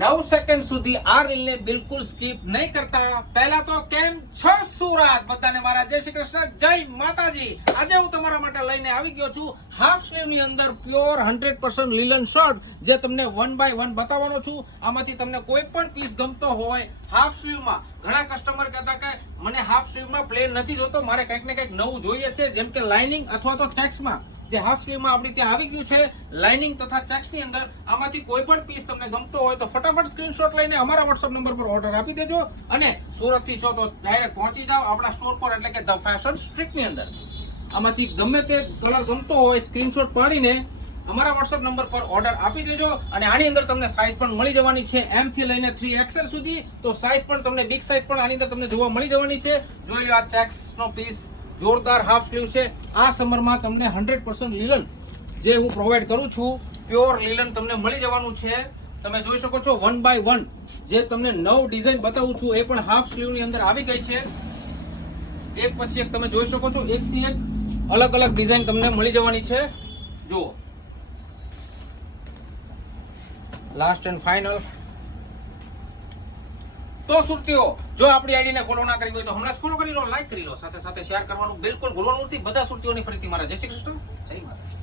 9 second સુધી આ રીલને બિલકુલ સ્કીપ નહીં કરતા. પહેલા તો કેમ છો સુરત બધાને મારા જય શ્રી કૃષ્ણ, જય માતાજી. આજે હું તમારા માટે લઈને આવી ગયો છું હાફ સ્લીવ ની અંદર પ્યોર 100% લીલન શર્ટ, જે તમને 1 બાય 1 બતાવવાનો છું. આમાંથી તમને કોઈ પણ પીસ ગમતો હોય હાફ સ્લીવમાં. ઘણા કસ્ટમર કહેતા કે મને હાફ સ્લીવમાં પ્લેન નથી જોતો, મારે કંઈક ને કંઈક નવું જોઈએ છે, જેમ કે લાઇનિંગ અથવા તો ચેક્સમાં. જે હાફ સ્લીવમાં આપણી ત્યાં આવી ગયું છે લાઇનિંગ તથા ચેક્સની અંદર. આમાંથી કોઈ પણ પીસ તમને ગમતો હોય તો ફટાફટ સ્ક્રીનશોટ લઈને અમારા WhatsApp નંબર પર ઓર્ડર આપી દેજો. અને સુરતથી છો તો ડાયરેક્ટ પહોંચી જાઓ આપણા સ્ટોર પર, એટલે કે ધ ફેશન સ્ટ્રીટની અંદર. આમાંથી ગમે તે કલર ગમતો હોય સ્ક્રીનશોટ પાડીને અમારા WhatsApp નંબર પર ઓર્ડર આપી દેજો. અને આની અંદર તમને સાઇઝ પણ મળી જવાની છે, M થી લઈને 3XL સુધી. તો સાઇઝ પણ તમને બિગ સાઇઝ પણ આની અંદર તમને જોવા મળી જવાની છે. જોઈ લો, આ ચેક્સનો પીસ જોરદાર હાફ સ્લીવ છે. આ સમરમાં તમને 100% લીલન જે હું પ્રોવાઈડ કરું છું, પ્યોર લીલન તમને મળી જવાનું છે. તમે જોઈ શકો છો 1 બાય 1 જે તમને 9 ડિઝાઇન બતાવું છું, એ પણ હાફ સ્લીવ ની અંદર આવી ગઈ છે. એક પછી એક તમે જોઈ શકો છો, એક થી એક અલગ અલગ ડિઝાઇન તમને મળી જવાની છે. જુઓ, લાસ્ટ એન્ડ ફાઇનલ. તો સુરતીઓ, જો આપણી આઈડીને ફોલો ના કરી હોય તો હમણાં જ ફોલો કરી લો, લાઈક કરી લો, સાથે સાથે શેર કરવાનું બિલકુલ ભૂલવાનું નથી. બધા સુરતીઓની ફરીથી મારા જય શ્રી કૃષ્ણ, જય માતા.